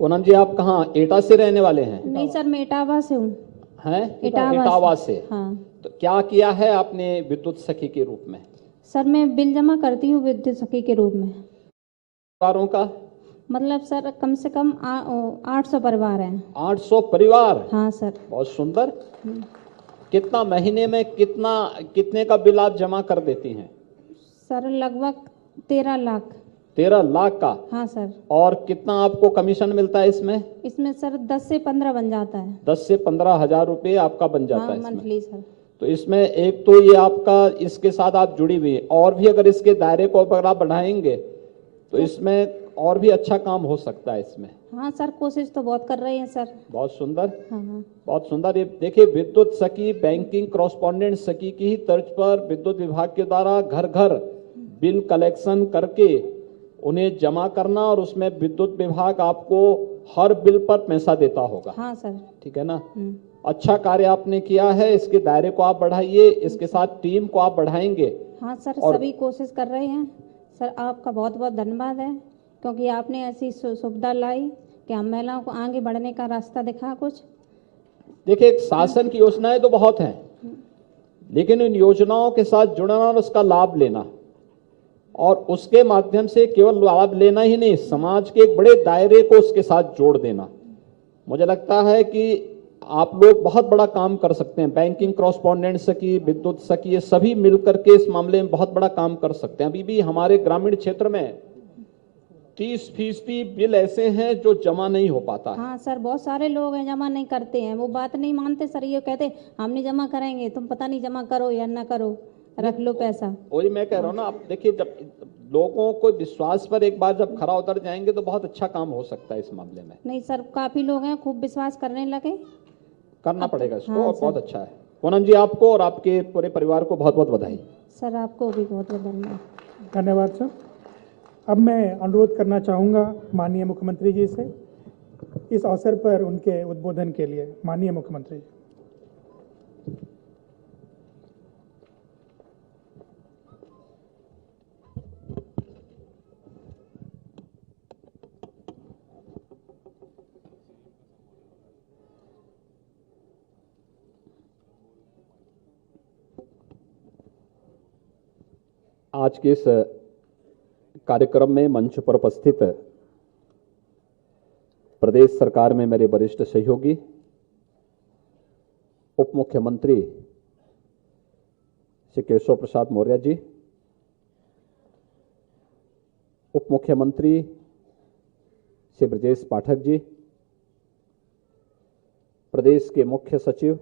पूनम जी, आप कहाँ एटा से रहने वाले हैं? नहीं सर, मैं इटावा से हूँ। हैं? इटावा इटावा से। हाँ तो क्या किया है आपने विद्युत सखी के रूप में? सर, मैं बिल जमा करती हूँ विद्युत सखी के रूप में। परिवारों का? मतलब सर कम से कम 800 परिवार हैं। 800 परिवार? हाँ सर। बहुत सुंदर। कितना महीने में कितने का बिल आप जमा कर देती हैं? सर लगभग 13 लाख। 13 लाख का? हाँ सर। और कितना आपको कमीशन मिलता है इसमें? इसमें सर 10 से 15 बन जाता है। 10 से 15 हजार रुपये आपका बन जाता हाँ है इसमें। Monthly sir. तो इसमें एक तो ये आपका इसके साथ आप जुड़ी हुई है, और भी अगर इसके दायरे को अगर आप बढ़ाएंगे तो इसमें और भी अच्छा काम हो सकता है इसमें। हाँ सर, कोशिश तो बहुत कर रहे हैं सर। बहुत सुंदर। हाँ हाँ। बहुत सुंदर। ये देखिए, विद्युत सखी बैंकिंग कॉरेस्पॉन्डेंट सखी की ही तर्ज पर विद्युत विभाग के द्वारा घर घर बिल कलेक्शन करके उन्हें जमा करना, और उसमें विद्युत विभाग आपको हर बिल पर पैसा देता होगा। हाँ सर। ठीक है ना? अच्छा कार्य आपने किया है। इसके दायरे को आप बढ़ाइए, इसके साथ टीम को आप बढ़ाएंगे। हाँ सर, और सभी कोशिश कर रहे हैं सर। आपका बहुत बहुत धन्यवाद है, क्योंकि आपने ऐसी सुविधा लाई कि हम महिलाओं को आगे बढ़ने का रास्ता दिखा कुछ। देखिए, शासन की योजनाएं तो बहुत हैं, लेकिन इन योजनाओं के साथ जुड़ना और उसका लाभ लेना, और उसके माध्यम से केवल लाभ लेना ही नहीं, समाज के एक बड़े दायरे को उसके साथ जोड़ देना, मुझे लगता है कि आप लोग बहुत बड़ा काम कर सकते हैं। बैंकिंग कॉरेस्पॉन्डेंट सखी, विद्युत सखी, ये सभी मिलकर के इस मामले में बहुत बड़ा काम कर सकते हैं। अभी भी हमारे ग्रामीण क्षेत्र में 30% बिल ऐसे हैं जो जमा नहीं हो पाता है। हाँ सर, बहुत सारे लोग हैं जमा नहीं करते हैं। वो बात नहीं मानते सर, ये कहते हम नहीं जमा करेंगे, तुम पता नहीं जमा करो या ना करो, रख लो पैसा। वही मैं कह रहा हूँ ना, आप देखिए, जब लोगों को विश्वास पर एक बार जब खरा उतर जाएंगे तो बहुत अच्छा काम हो सकता है इस मामले में। नहीं सर, काफी लोग हैं खूब विश्वास करने लगे। करना पड़ेगा इसको। हाँ और सर। बहुत अच्छा है। पूनम जी, आपको और आपके पूरे परिवार को बहुत बहुत बधाई। सर आपको भी बहुत बहुत धन्यवाद। धन्यवाद सर। अब मैं अनुरोध करना चाहूँगा माननीय मुख्यमंत्री जी से इस अवसर पर उनके उद्बोधन के लिए। माननीय मुख्यमंत्री जी। आज के इस कार्यक्रम में मंच पर उपस्थित प्रदेश सरकार में मेरे वरिष्ठ सहयोगी, उप मुख्यमंत्री श्री केशव प्रसाद मौर्य जी, उप मुख्यमंत्री श्री ब्रजेश पाठक जी, प्रदेश के मुख्य सचिव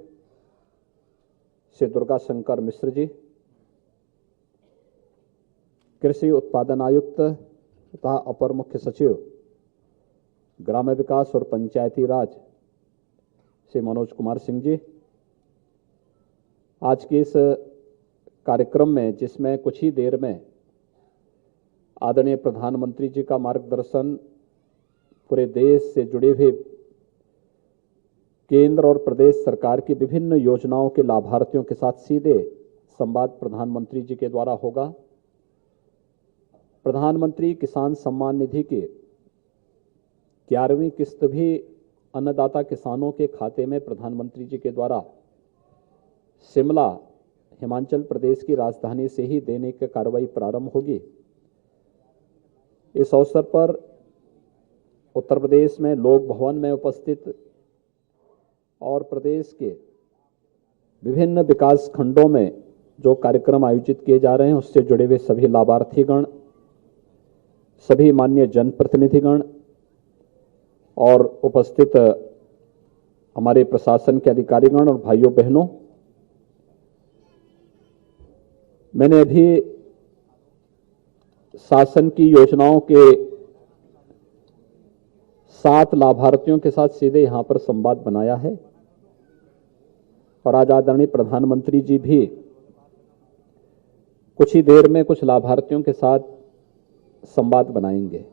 श्री दुर्गा शंकर मिश्र जी, कृषि उत्पादन आयुक्त तथा अपर मुख्य सचिव ग्राम्य विकास और पंचायती राज श्री मनोज कुमार सिंह जी, आज के इस कार्यक्रम में जिसमें कुछ ही देर में आदरणीय प्रधानमंत्री जी का मार्गदर्शन, पूरे देश से जुड़े हुए केंद्र और प्रदेश सरकार की विभिन्न योजनाओं के लाभार्थियों के साथ सीधे संवाद प्रधानमंत्री जी के द्वारा होगा। प्रधानमंत्री किसान सम्मान निधि की 11वीं किस्त भी अन्नदाता किसानों के खाते में प्रधानमंत्री जी के द्वारा शिमला, हिमाचल प्रदेश की राजधानी से ही देने की कार्रवाई प्रारंभ होगी। इस अवसर पर उत्तर प्रदेश में लोक भवन में उपस्थित और प्रदेश के विभिन्न विकास खंडों में जो कार्यक्रम आयोजित किए जा रहे हैं उससे जुड़े हुए सभी लाभार्थीगण, सभी माननीय जनप्रतिनिधिगण और उपस्थित हमारे प्रशासन के अधिकारीगण और भाइयों बहनों, मैंने अभी शासन की योजनाओं के 7 लाभार्थियों के साथ सीधे यहां पर संवाद बनाया है, और आज आदरणीय प्रधानमंत्री जी भी कुछ ही देर में कुछ लाभार्थियों के साथ संवाद बनाएंगे।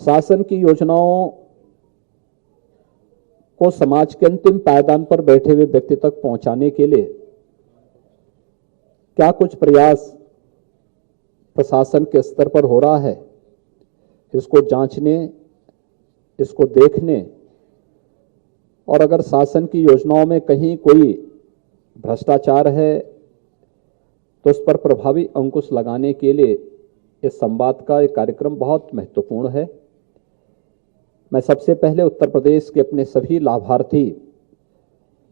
शासन की योजनाओं को समाज के अंतिम पायदान पर बैठे हुए व्यक्ति तक पहुंचाने के लिए क्या कुछ प्रयास प्रशासन के स्तर पर हो रहा है, इसको जांचने इसको देखने और अगर शासन की योजनाओं में कहीं कोई भ्रष्टाचार है तो उस पर प्रभावी अंकुश लगाने के लिए इस संवाद का एक कार्यक्रम बहुत महत्वपूर्ण है। मैं सबसे पहले उत्तर प्रदेश के अपने सभी लाभार्थी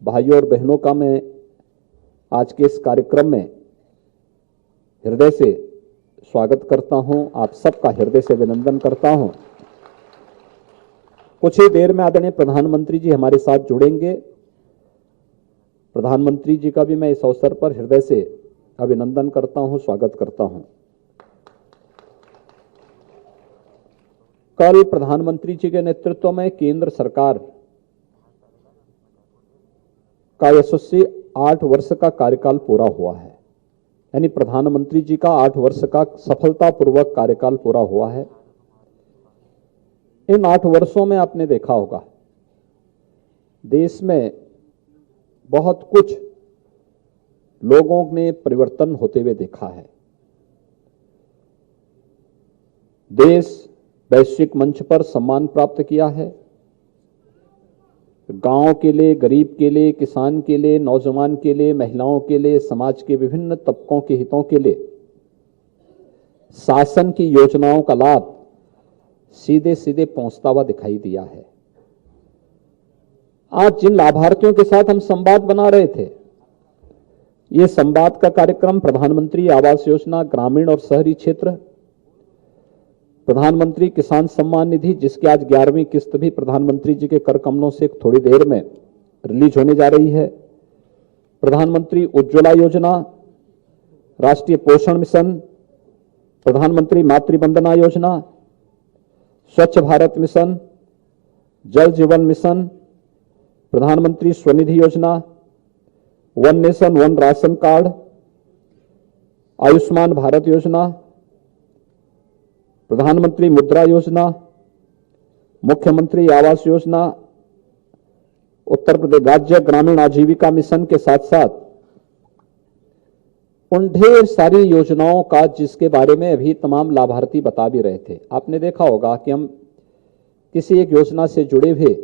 भाइयों और बहनों का मैं आज के इस कार्यक्रम में हृदय से स्वागत करता हूं, आप सबका हृदय से अभिनंदन करता हूं। कुछ ही देर में आदरणीय प्रधानमंत्री जी हमारे साथ जुड़ेंगे। प्रधानमंत्री जी का भी मैं इस अवसर पर हृदय से अभिनंदन करता हूं, स्वागत करता हूं। कल प्रधानमंत्री जी के नेतृत्व में केंद्र सरकार का यशस्वी 8 वर्ष का कार्यकाल पूरा हुआ है, यानी प्रधानमंत्री जी का 8 वर्ष का सफलतापूर्वक कार्यकाल पूरा हुआ है। इन 8 वर्षों में आपने देखा होगा देश में बहुत कुछ लोगों ने परिवर्तन होते हुए देखा है। देश वैश्विक मंच पर सम्मान प्राप्त किया है। गांव के लिए, गरीब के लिए, किसान के लिए, नौजवान के लिए, महिलाओं के लिए, समाज के विभिन्न तबकों के हितों के लिए शासन की योजनाओं का लाभ सीधे सीधे पहुंचता हुआ दिखाई दिया है। आज जिन लाभार्थियों के साथ हम संवाद बना रहे थे, ये संवाद का कार्यक्रम प्रधानमंत्री आवास योजना ग्रामीण और शहरी क्षेत्र, प्रधानमंत्री किसान सम्मान निधि जिसकी आज 11वीं किस्त भी प्रधानमंत्री जी के कर कमलों से थोड़ी देर में रिलीज होने जा रही है, प्रधानमंत्री उज्ज्वला योजना, राष्ट्रीय पोषण मिशन, प्रधानमंत्री मातृवंदना योजना, स्वच्छ भारत मिशन, जल जीवन मिशन, प्रधानमंत्री स्वनिधि योजना, one nation one ration card, Ayushman Bharat योजना, प्रधानमंत्री मुद्रा योजना, मुख्यमंत्री आवास योजना, उत्तर प्रदेश राज्य ग्रामीण आजीविका मिशन के साथ साथ उन ढेर सारी योजनाओं का जिसके बारे में अभी तमाम लाभार्थी बता भी रहे थे। आपने देखा होगा कि हम किसी एक योजना से जुड़े हुए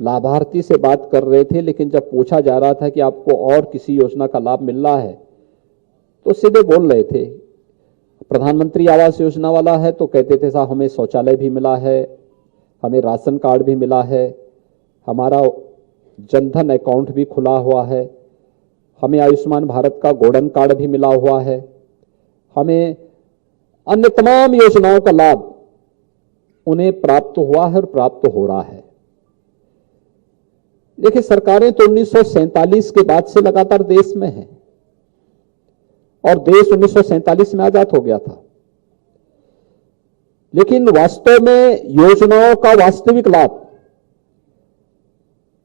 लाभार्थी से बात कर रहे थे, लेकिन जब पूछा जा रहा था कि आपको और किसी योजना का लाभ मिल रहा है तो सीधे बोल रहे थे। प्रधानमंत्री आवास योजना वाला है तो कहते थे साहब हमें शौचालय भी मिला है, हमें राशन कार्ड भी मिला है, हमारा जनधन अकाउंट भी खुला हुआ है, हमें आयुष्मान भारत का गोल्डन कार्ड भी मिला हुआ है, हमें अन्य तमाम योजनाओं का लाभ उन्हें प्राप्त हुआ है और प्राप्त हो रहा है। देखिए, सरकारें तो 1947 के बाद से लगातार देश में हैं और देश 1947 में आजाद हो गया था, लेकिन वास्तव में योजनाओं का वास्तविक लाभ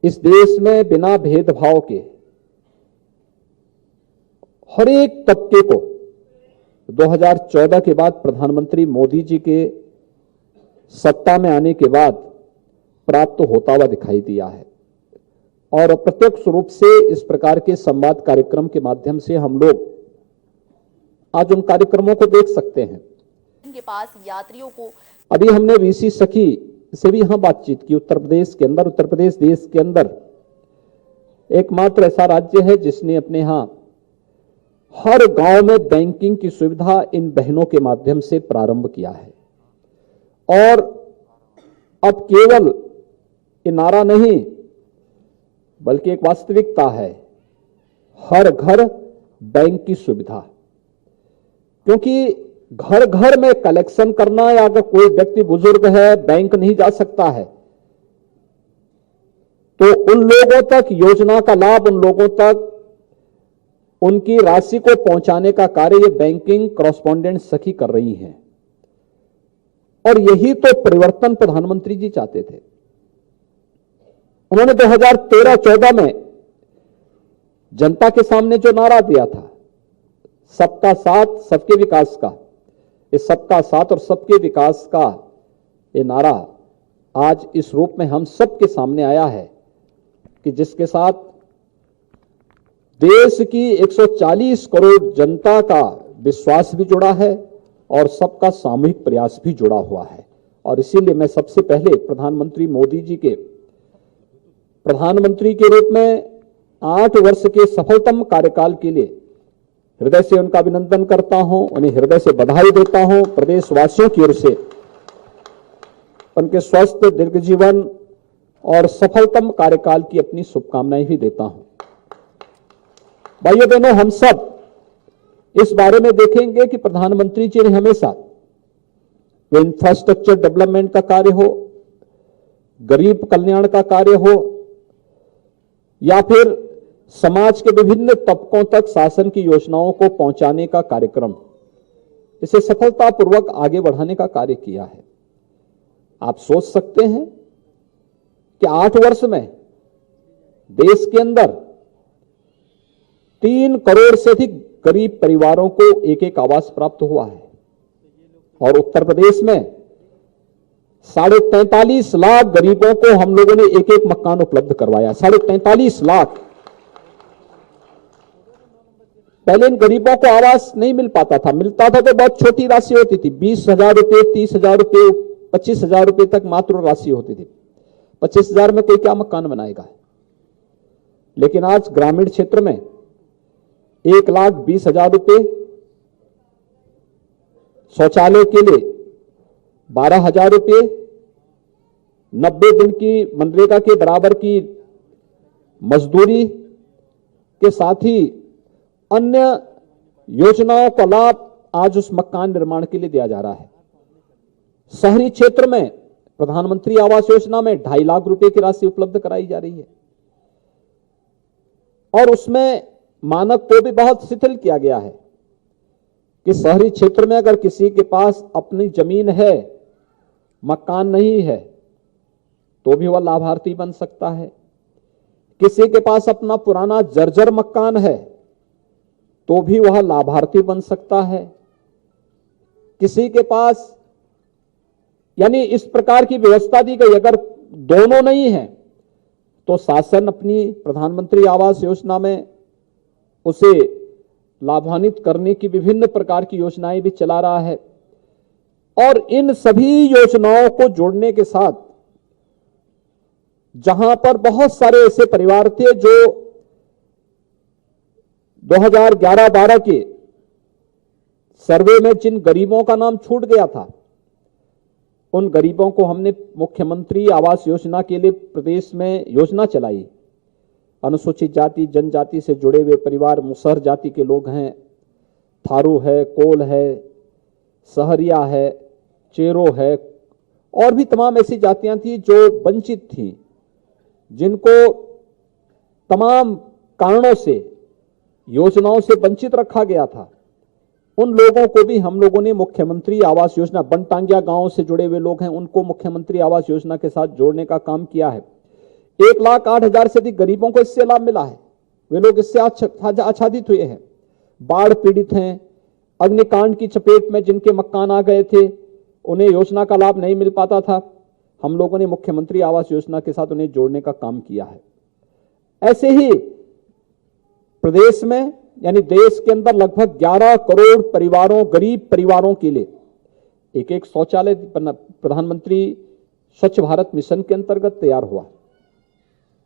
इस देश में बिना भेदभाव के हर एक तबके को 2014 के बाद प्रधानमंत्री मोदी जी के सत्ता में आने के बाद प्राप्त होता हुआ दिखाई दिया है। और प्रत्यक्ष रूप से इस प्रकार के संवाद कार्यक्रम के माध्यम से हम लोग आज उन कार्यक्रमों को देख सकते हैं। इनके पास यात्रियों को अभी हमने वीसी सखी से भी यहां बातचीत की। उत्तर प्रदेश के अंदर, उत्तर प्रदेश देश के अंदर एकमात्र ऐसा राज्य है जिसने अपने यहां हर गांव में बैंकिंग की सुविधा इन बहनों के माध्यम से प्रारंभ किया है। और अब केवल ये नारा नहीं बल्कि एक वास्तविकता है, हर घर बैंक की सुविधा। क्योंकि घर घर में कलेक्शन करना, या अगर कोई व्यक्ति बुजुर्ग है बैंक नहीं जा सकता है तो उन लोगों तक योजना का लाभ, उन लोगों तक उनकी राशि को पहुंचाने का कार्य ये बैंकिंग कॉरेस्पॉन्डेंट सखी कर रही हैं। और यही तो परिवर्तन प्रधानमंत्री जी चाहते थे। उन्होंने 2013-14 में जनता के सामने जो नारा दिया था, सबका साथ सबके विकास का, इस सबका साथ और सबके विकास का ये नारा आज इस रूप में हम सबके सामने आया है कि जिसके साथ देश की 140 करोड़ जनता का विश्वास भी जुड़ा है और सबका सामूहिक प्रयास भी जुड़ा हुआ है। और इसीलिए मैं सबसे पहले प्रधानमंत्री मोदी जी के प्रधानमंत्री के रूप में 8 वर्ष के सफलतम कार्यकाल के लिए हृदय से उनका अभिनंदन करता हूं, उन्हें हृदय से बधाई देता हूं। प्रदेशवासियों की ओर से उनके स्वस्थ दीर्घ जीवन और सफलतम कार्यकाल की अपनी शुभकामनाएं भी देता हूं। भाइयों बहनों, हम सब इस बारे में देखेंगे कि प्रधानमंत्री जी ने हमेशा वो इंफ्रास्ट्रक्चर डेवलपमेंट का कार्य हो, गरीब कल्याण का कार्य हो, या फिर समाज के विभिन्न तबकों तक शासन की योजनाओं को पहुंचाने का कार्यक्रम, इसे सफलतापूर्वक आगे बढ़ाने का कार्य किया है। आप सोच सकते हैं कि 8 वर्ष में देश के अंदर 3 करोड़ से अधिक गरीब परिवारों को एक एक आवास प्राप्त हुआ है और उत्तर प्रदेश में 43.5 लाख गरीबों को हम लोगों ने एक एक मकान उपलब्ध करवाया। 43.5 लाख। पहले इन गरीबों को आवास नहीं मिल पाता था, मिलता था तो बहुत छोटी राशि होती थी, 20,000 रुपए, 30,000 रुपए, 25,000 रुपए तक मात्र राशि होती थी। 25,000 में कोई क्या मकान बनाएगा। लेकिन आज ग्रामीण क्षेत्र में 1,20,000 रुपए, शौचालय के लिए 12,000 रुपए, 90 दिन की मनरेगा के बराबर की मजदूरी के साथ ही अन्य योजनाओं का लाभ आज उस मकान निर्माण के लिए दिया जा रहा है। शहरी क्षेत्र में प्रधानमंत्री आवास योजना में 2.5 लाख रुपए की राशि उपलब्ध कराई जा रही है और उसमें मानक को भी बहुत शिथिल किया गया है कि शहरी क्षेत्र में अगर किसी के पास अपनी जमीन है, मकान नहीं है, तो भी वह लाभार्थी बन सकता है। किसी के पास अपना पुराना जर्जर मकान है तो भी वह लाभार्थी बन सकता है। किसी के पास, यानी इस प्रकार की व्यवस्था दी गई। अगर दोनों नहीं है तो शासन अपनी प्रधानमंत्री आवास योजना में उसे लाभान्वित करने की विभिन्न प्रकार की योजनाएं भी चला रहा है। और इन सभी योजनाओं को जोड़ने के साथ जहां पर बहुत सारे ऐसे परिवार थे जो 2011-12 के सर्वे में जिन गरीबों का नाम छूट गया था, उन गरीबों को हमने मुख्यमंत्री आवास योजना के लिए प्रदेश में योजना चलाई। अनुसूचित जाति जनजाति से जुड़े हुए परिवार, मुसहर जाति के लोग हैं, थारू है, कोल है, सहरिया है, चेरो है और भी तमाम ऐसी जातियां थी जो वंचित थी, जिनको तमाम कारणों से योजनाओं से वंचित रखा गया था। उन लोगों को भी हम लोगों ने मुख्यमंत्री आवास योजना, बनटांगिया गांव से जुड़े हुए लोग हैं, उनको मुख्यमंत्री आवास योजना के साथ जोड़ने का काम किया है। 1,08,000 से अधिक गरीबों को इससे लाभ मिला है। वे लोग इससे आच्छादित हुए हैं। बाढ़ पीड़ित हैं, अग्निकांड की चपेट में जिनके मकान आ गए थे, उन्हें योजना का लाभ नहीं मिल पाता था, हम लोगों ने मुख्यमंत्री आवास योजना के साथ उन्हें जोड़ने का काम किया है। ऐसे ही प्रदेश में, यानी देश के अंदर लगभग 11 करोड़ परिवारों, गरीब परिवारों के लिए एक एक शौचालय प्रधानमंत्री स्वच्छ भारत मिशन के अंतर्गत तैयार हुआ।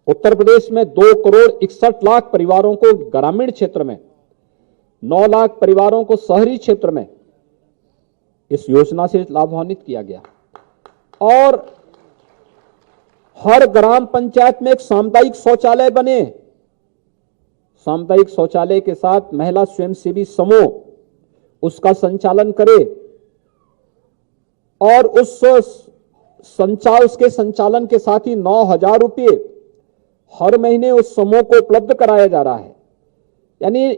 उत्तर प्रदेश में 2 करोड़ 61 लाख परिवारों को ग्रामीण क्षेत्र में, 9 लाख परिवारों को शहरी क्षेत्र में इस योजना से लाभान्वित किया गया। और हर ग्राम पंचायत में एक सामुदायिक शौचालय बने। सामुदायिक शौचालय के साथ महिला स्वयंसेवी समूह उसका संचालन करे और उसके संचालन के साथ ही 9,000 रुपये हर महीने उस समूह को उपलब्ध कराया जा रहा है। यानी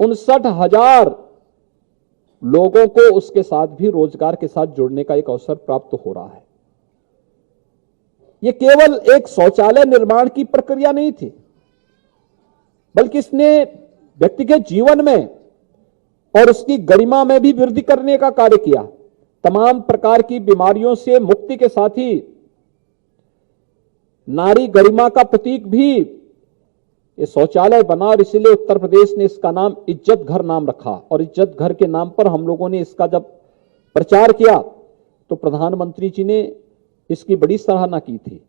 59,000 लोगों को उसके साथ भी रोजगार के साथ जुड़ने का एक अवसर प्राप्त हो रहा है। यह केवल एक शौचालय निर्माण की प्रक्रिया नहीं थी, बल्कि इसने व्यक्ति के जीवन में और उसकी गरिमा में भी वृद्धि करने का कार्य किया। तमाम प्रकार की बीमारियों से मुक्ति के साथ ही नारी गरिमा का प्रतीक भी ये शौचालय बना और इसीलिए उत्तर प्रदेश ने इसका नाम इज्जत घर नाम रखा। और इज्जत घर के नाम पर हम लोगों ने इसका जब प्रचार किया तो प्रधानमंत्री जी ने इसकी बड़ी सराहना की थी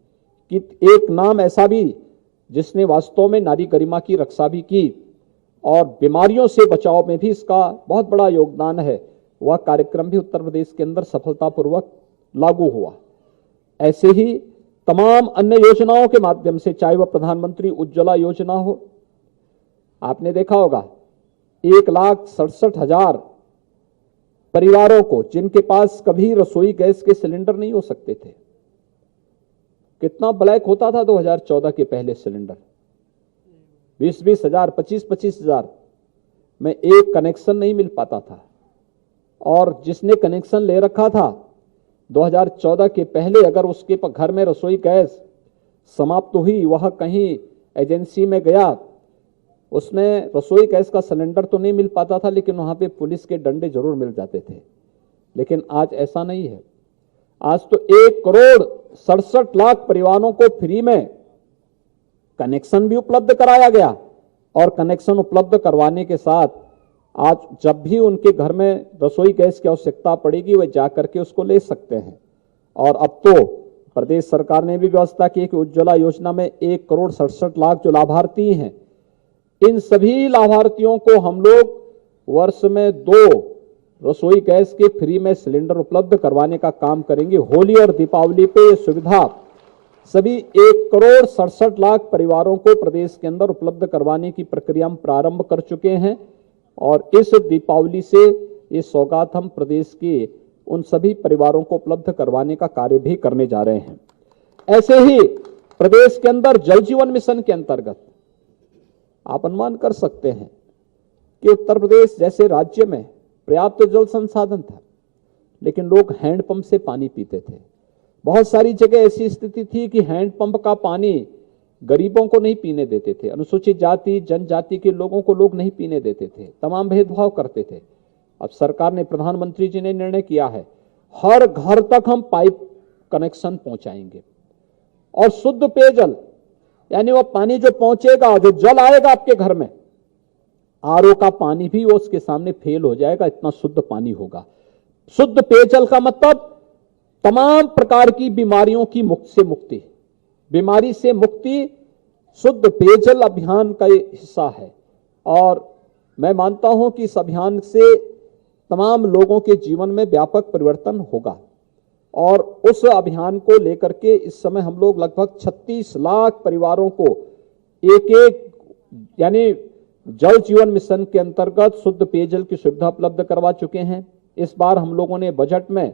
कि एक नाम ऐसा भी जिसने वास्तव में नारी गरिमा की रक्षा भी की और बीमारियों से बचाव में भी इसका बहुत बड़ा योगदान है, वह कार्यक्रम भी उत्तर प्रदेश के अंदर सफलतापूर्वक लागू हुआ। ऐसे ही तमाम अन्य योजनाओं के माध्यम से, चाहे वह प्रधानमंत्री उज्ज्वला योजना हो, आपने देखा होगा 1,67,000 परिवारों को जिनके पास कभी रसोई गैस के सिलेंडर नहीं हो सकते थे। कितना ब्लैक होता था 2014 के पहले सिलेंडर, 20-20 हजार, 25-25 हजार में एक कनेक्शन नहीं मिल पाता था। और जिसने कनेक्शन ले रखा था 2014 के पहले, अगर उसके घर में रसोई गैस समाप्त हुई, वह कहीं एजेंसी में गया, उसने रसोई गैस का सिलेंडर तो नहीं मिल पाता था, लेकिन वहां पे पुलिस के डंडे जरूर मिल जाते थे। लेकिन आज ऐसा नहीं है। आज तो 1,67,00,000 परिवारों को फ्री में कनेक्शन भी उपलब्ध कराया गया और कनेक्शन उपलब्ध करवाने के साथ आज जब भी उनके घर में रसोई गैस की आवश्यकता पड़ेगी वे जाकर के उसको ले सकते हैं। और अब तो प्रदेश सरकार ने भी व्यवस्था की कि उज्ज्वला योजना में 1,67,00,000 जो लाभार्थी हैं, इन सभी लाभार्थियों को हम लोग वर्ष में 2 रसोई गैस के फ्री में सिलेंडर उपलब्ध करवाने का काम करेंगे। होली और दीपावली पे ये सुविधा सभी 1,67,00,000 परिवारों को प्रदेश के अंदर उपलब्ध करवाने की प्रक्रिया हम प्रारंभ कर चुके हैं और इस दीपावली से ये सौगात हम प्रदेश के उन सभी परिवारों को उपलब्ध करवाने का कार्य भी करने जा रहे हैं। ऐसे ही प्रदेश के अंदर जल जीवन मिशन के अंतर्गत आप अनुमान कर सकते हैं कि उत्तर प्रदेश जैसे राज्य में पर्याप्त जल संसाधन था, लेकिन लोग हैंडपंप से पानी पीते थे। बहुत सारी जगह ऐसी स्थिति थी कि हैंडपंप का पानी गरीबों को नहीं पीने देते थे, अनुसूचित जाति जनजाति के लोगों को लोग नहीं पीने देते थे, तमाम भेदभाव करते थे। अब सरकार ने, प्रधानमंत्री जी ने निर्णय किया है, हर घर तक हम पाइप कनेक्शन पहुंचाएंगे और शुद्ध पेयजल, यानी वह पानी जो पहुंचेगा, जो जल आएगा आपके घर में, आरओ का पानी भी वो उसके सामने फेल हो जाएगा, इतना शुद्ध पानी होगा। शुद्ध पेयजल का मतलब तमाम प्रकार की बीमारियों की मुक्ति, बीमारी से मुक्ति शुद्ध पेयजल अभियान का हिस्सा है। और मैं मानता हूं कि इस अभियान से तमाम लोगों के जीवन में व्यापक परिवर्तन होगा और उस अभियान को लेकर के इस समय हम लोग लगभग 36 लाख परिवारों को एक यानी जल जीवन मिशन के अंतर्गत शुद्ध पेयजल की सुविधा उपलब्ध करवा चुके हैं। इस बार हम लोगों ने बजट में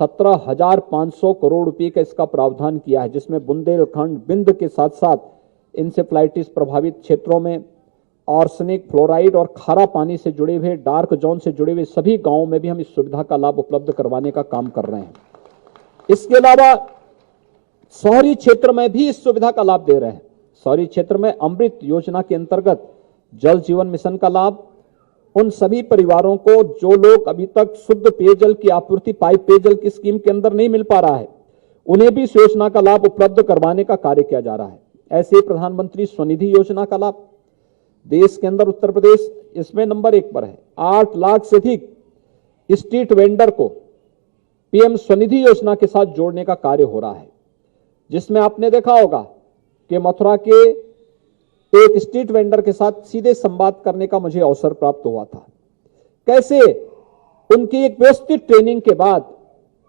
17,500 करोड़ रुपए का इसका प्रावधान किया है, जिसमें बुंदेलखंड, बिंद के साथ साथ इंसेफ्लाइटिस प्रभावित क्षेत्रों में आर्सेनिक, फ्लोराइड और खारा पानी से जुड़े हुए, डार्क जोन से जुड़े हुए सभी गांवों में भी हम इस सुविधा का लाभ उपलब्ध करवाने का काम कर रहे हैं। इसके अलावा शहरी क्षेत्र में भी इस सुविधा का लाभ दे रहे हैं। शहरी क्षेत्र में अमृत योजना के अंतर्गत जल जीवन मिशन का लाभ उन सभी परिवारों को जो लोग अभी तक शुद्ध पेयजल की आपूर्ति पाइप पेयजल की स्कीम के अंदर नहीं मिल पा रहा है, उन्हें भी इस योजना का लाभ उपलब्ध करवाने का कार्य किया जा रहा है। ऐसे ही प्रधानमंत्री स्वनिधि योजना का लाभ देश के अंदर उत्तर प्रदेश इसमें नंबर 1 पर है। 8 लाख से अधिक स्ट्रीट वेंडर को पीएम स्वनिधि योजना के साथ जोड़ने का कार्य हो रहा है, जिसमें आपने देखा होगा कि मथुरा के एक स्ट्रीट वेंडर के साथ सीधे संवाद करने का मुझे अवसर प्राप्त हुआ था। कैसे उनकी एक व्यवस्थित ट्रेनिंग के बाद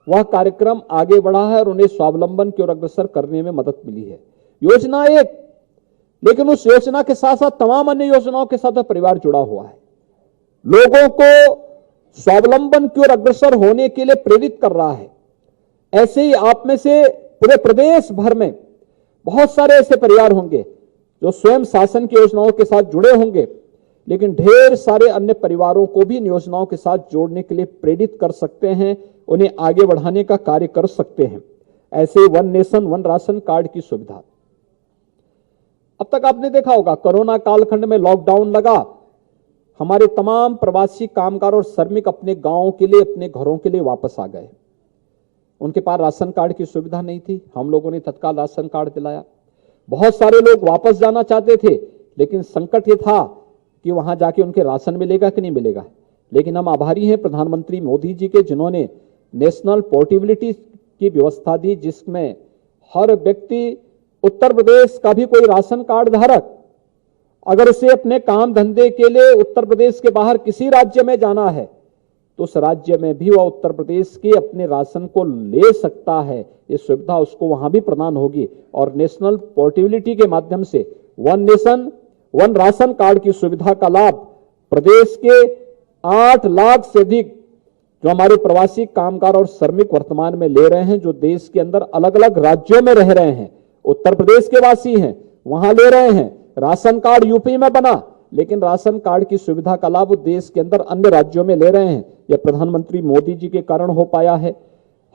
वह कार्यक्रम आगे बढ़ा है और उन्हें स्वावलंबन की ओर अग्रसर करने में मदद मिली है। योजना एक, लेकिन उस योजना के साथ साथ तमाम अन्य योजनाओं के साथ परिवार जुड़ा हुआ है, लोगों को स्वावलंबन की ओर अग्रसर होने के लिए प्रेरित कर रहा है। ऐसे ही आप में से पूरे प्रदेश भर में बहुत सारे ऐसे परिवार होंगे जो स्वयं शासन की योजनाओं के साथ जुड़े होंगे, लेकिन ढेर सारे अन्य परिवारों को भी इन योजनाओं के साथ जोड़ने के लिए प्रेरित कर सकते हैं, उन्हें आगे बढ़ाने का कार्य कर सकते हैं। ऐसे ही one nation one ration card की सुविधा। अब तक आपने देखा होगा कोरोना कालखंड में लॉकडाउन लगा, हमारे तमाम प्रवासी कामगार और श्रमिक अपने गांवों के लिए, अपने घरों के लिए वापस आ गए। उनके पास राशन कार्ड की सुविधा नहीं थी, हम लोगों ने तत्काल राशन कार्ड दिलाया। बहुत सारे लोग वापस जाना चाहते थे, लेकिन संकट ये था कि वहां जाके उनके राशन मिलेगा कि नहीं मिलेगा। लेकिन हम आभारी हैं प्रधानमंत्री मोदी जी के, जिन्होंने नेशनल पोर्टेबिलिटी की व्यवस्था दी, जिसमें हर व्यक्ति, उत्तर प्रदेश का भी कोई राशन कार्ड धारक अगर उसे अपने काम धंधे के लिए उत्तर प्रदेश के बाहर किसी राज्य में जाना है तो उस राज्य में भी वह उत्तर प्रदेश के अपने राशन को ले सकता है। ये सुविधा उसको वहां भी प्रदान होगी। और नेशनल पोर्टेबिलिटी के माध्यम से one nation one ration card की सुविधा का लाभ प्रदेश के 8 लाख से अधिक जो हमारे प्रवासी कामगार और श्रमिक वर्तमान में ले रहे हैं, जो देश के अंदर अलग अलग राज्यों में रह रहे हैं, उत्तर प्रदेश के वासी हैं, वहां ले रहे हैं। राशन कार्ड यूपी में बना, लेकिन राशन कार्ड की सुविधा का लाभ देश के अंदर अन्य राज्यों में ले रहे हैं। यह प्रधानमंत्री मोदी जी के कारण हो पाया है।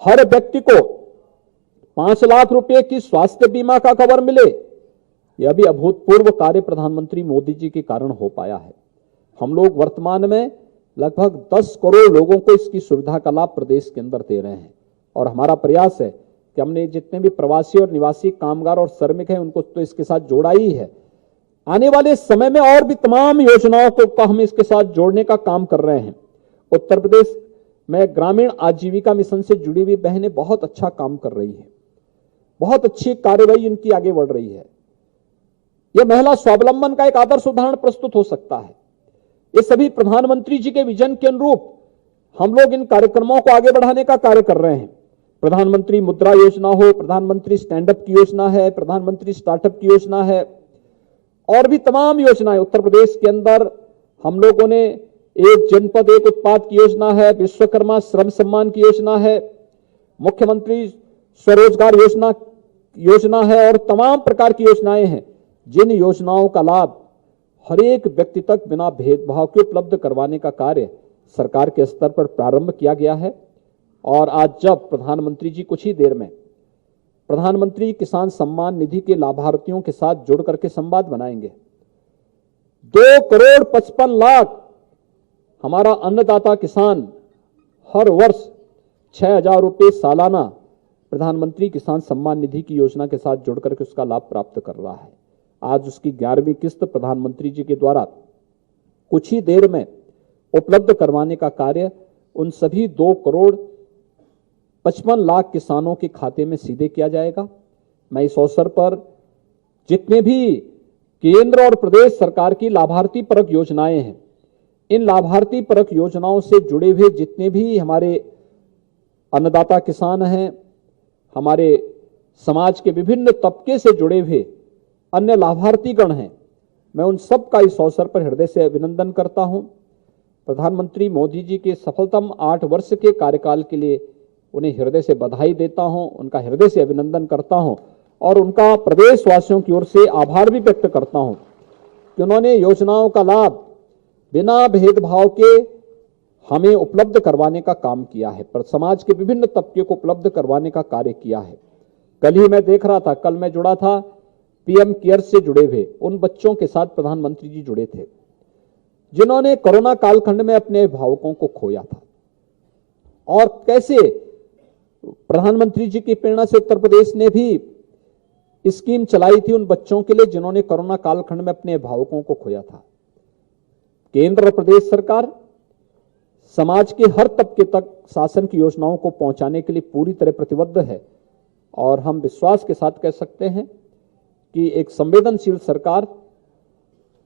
हर व्यक्ति को 5 लाख रुपए की स्वास्थ्य बीमा का कवर मिले, यह भी अभूतपूर्व कार्य प्रधानमंत्री मोदी जी के कारण हो पाया है। हम लोग वर्तमान में लगभग 10 करोड़ लोगों को इसकी सुविधा का लाभ प्रदेश के अंदर दे रहे हैं। और हमारा प्रयास है कि हमने जितने भी प्रवासी और निवासी कामगार और श्रमिक हैं उनको तो इसके साथ जोड़ा ही है। आने वाले समय में और भी तमाम योजनाओं को हम इसके साथ जोड़ने का काम कर रहे हैं। उत्तर प्रदेश में ग्रामीण आजीविका मिशन से जुड़ी हुई बहनें बहुत अच्छा काम कर रही है, बहुत अच्छी कार्यवाही इनकी आगे बढ़ रही है। यह महिला स्वावलंबन का एक आदर्श उदाहरण प्रस्तुत हो सकता है। ये सभी प्रधानमंत्री जी के विजन के अनुरूप हम लोग इन कार्यक्रमों को आगे बढ़ाने का कार्य कर रहे हैं। प्रधानमंत्री मुद्रा योजना हो, प्रधानमंत्री स्टैंड अप की योजना है, प्रधानमंत्री स्टार्टअप की योजना है, और भी तमाम योजनाएं उत्तर प्रदेश के अंदर हम लोगों ने एक जनपद एक उत्पाद की योजना है, विश्वकर्मा श्रम सम्मान की योजना है, मुख्यमंत्री स्वरोजगार योजना है और तमाम प्रकार की योजनाएं हैं, जिन योजनाओं का लाभ हर एक व्यक्ति तक बिना भेदभाव के उपलब्ध करवाने का कार्य सरकार के स्तर पर प्रारंभ किया गया है। और आज जब प्रधानमंत्री जी कुछ ही देर में प्रधानमंत्री किसान सम्मान निधि के लाभार्थियों के साथ जुड़ करके संवाद बनाएंगे, 2,55,00,000 हमारा अन्नदाता किसान हर वर्ष 6,000 रुपये सालाना प्रधानमंत्री किसान सम्मान निधि की योजना के साथ जुड़ करके उसका लाभ प्राप्त कर रहा है। आज उसकी 11वीं किस्त प्रधानमंत्री जी के द्वारा कुछ ही देर में उपलब्ध करवाने का कार्य उन सभी 2,55,00,000 किसानों के खाते में सीधे किया जाएगा। मैं इस अवसर पर जितने भी केंद्र और प्रदेश सरकार की लाभार्थी परक योजनाएं हैं, इन लाभार्थी परक योजनाओं से जुड़े हुए जितने भी हमारे अन्नदाता किसान हैं, हमारे समाज के विभिन्न तबके से जुड़े हुए अन्य लाभार्थीगण हैं, मैं उन सब का इस अवसर पर हृदय से अभिनंदन करता हूं। प्रधानमंत्री मोदी जी के सफलतम 8 वर्ष के कार्यकाल के लिए उन्हें हृदय से बधाई देता हूं, उनका हृदय से अभिनंदन करता हूं और उनका प्रदेशवासियों की ओर से आभार भी व्यक्त करता हूं कि उन्होंने योजनाओं का लाभ बिना भेदभाव के हमें उपलब्ध करवाने का काम किया है, पर समाज के विभिन्न तबके को उपलब्ध करवाने का कार्य किया है। कल ही मैं देख रहा था, कल मैं जुड़ा था पीएम केयर से जुड़े हुए उन बच्चों के साथ प्रधानमंत्री जी जुड़े थे जिन्होंने कोरोना कालखंड में अपने अभिभावकों को खोया था, और कैसे प्रधानमंत्री जी की प्रेरणा से उत्तर प्रदेश ने भी स्कीम चलाई थी उन बच्चों के लिए जिन्होंने कोरोना कालखंड में अपने अभिभावकों को खोया था। केंद्र और प्रदेश सरकार समाज के हर तबके तक शासन की योजनाओं को पहुंचाने के लिए पूरी तरह प्रतिबद्ध है, और हम विश्वास के साथ कह सकते हैं कि एक संवेदनशील सरकार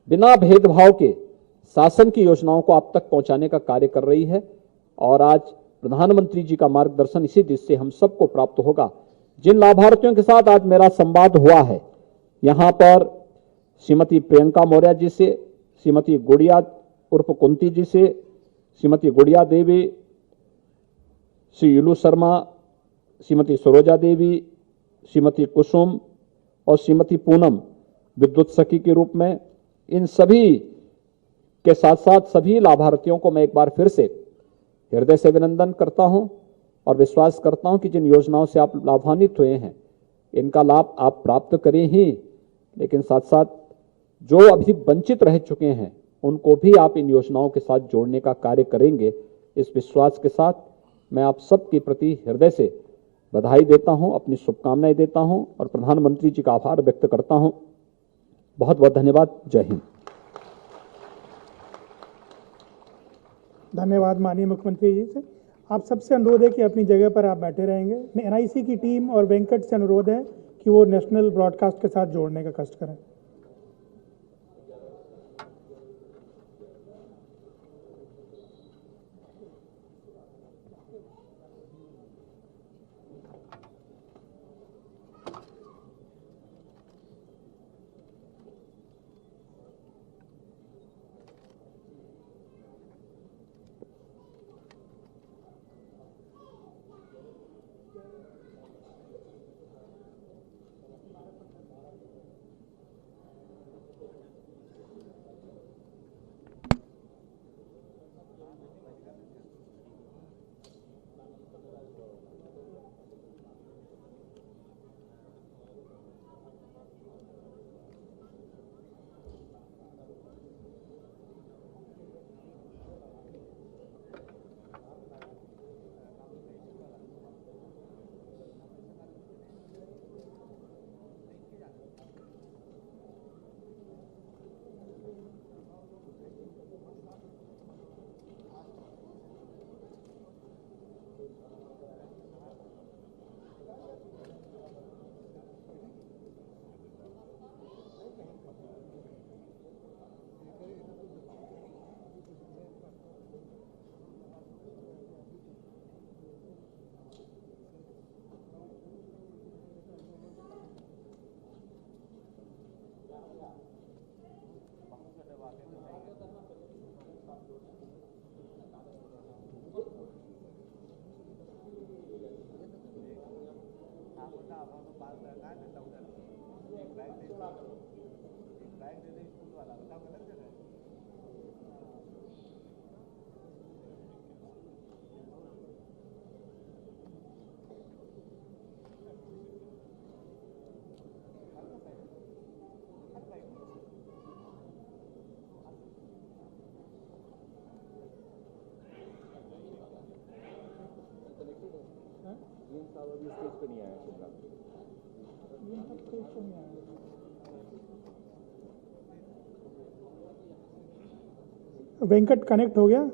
बिना भेदभाव के शासन की योजनाओं को आप तक पहुंचाने का कार्य कर रही है। और आज प्रधानमंत्री जी का मार्गदर्शन इसी दिशा से हम सबको प्राप्त होगा। जिन लाभार्थियों के साथ आज मेरा संवाद हुआ है, यहां पर श्रीमती प्रियंका मौर्य जी से, श्रीमती गुड़िया उर्फ कुंती जी से, श्रीमती गुड़िया देवी, श्री युलू शर्मा, श्रीमती सरोजा देवी, श्रीमती कुसुम और श्रीमती पूनम विद्युत सखी के रूप में, इन सभी के साथ साथ सभी लाभार्थियों को मैं एक बार फिर से हृदय से अभिनंदन करता हूं और विश्वास करता हूं कि जिन योजनाओं से आप लाभान्वित हुए हैं इनका लाभ आप प्राप्त करें ही, लेकिन साथ साथ जो अभी वंचित रह चुके हैं उनको भी आप इन योजनाओं के साथ जोड़ने का कार्य करेंगे। इस विश्वास के साथ मैं आप सबके प्रति हृदय से बधाई देता हूं, अपनी शुभकामनाएं देता हूं और प्रधानमंत्री जी का आभार व्यक्त करता हूं। बहुत बहुत धन्यवाद। जय हिंद। धन्यवाद माननीय मुख्यमंत्री जी से। आप सबसे अनुरोध है कि अपनी जगह पर आप बैठे रहेंगे। एनआईसी की टीम और वेंकट से अनुरोध है कि वो नेशनल ब्रॉडकास्ट के साथ जोड़ने का कष्ट करें। वेंकट कनेक्ट हो गया।